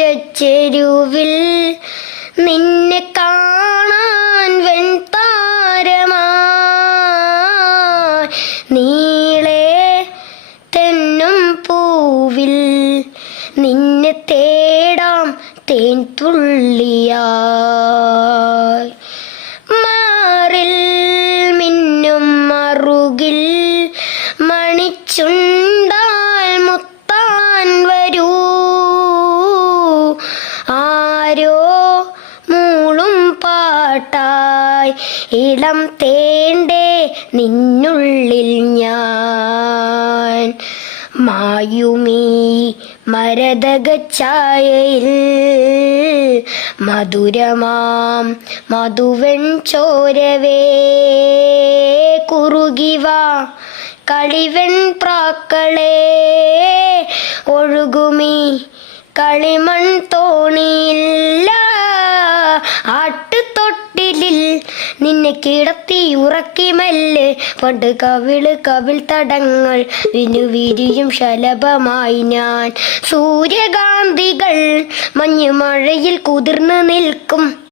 നീലാകാശച്ചെരുവിൽ നിന്നെ കാണാൻ വെൺതാരമായി നീളെ തെന്നും പൂവിൽ നിന്നെ തേടാം തേൻ തുള്ളിയായി മാറിൽ മിന്നും മറുകിൽ മണിച്ചുണ്ടാൽ മുത്താൻ വരൂ ആരോ മൂളും പാട്ടായി ഇളം തേണ്ടേ നിന്നുള്ളിൽ ഞാൻ മായുമീ മരതകച്ചായയിൽ മധുരമാം മധുവെൺ ചോരവേ കുറുകിവാ കളിവെൺ പ്രാക്കളെ ഒഴുകുമീ കളിമൺ തോണിയില്ല ആട്ടുതൊട്ടിലിൽ നിന്നെ കിടത്തി ഉറക്കി മെല്ലെ പണ്ട് കവിൾ തടങ്ങൾ വിരിയും ശലഭമായി ഞാൻ സൂര്യകാന്തികൾ മഞ്ഞുമഴയിൽ കുതിർന്നു നിൽക്കും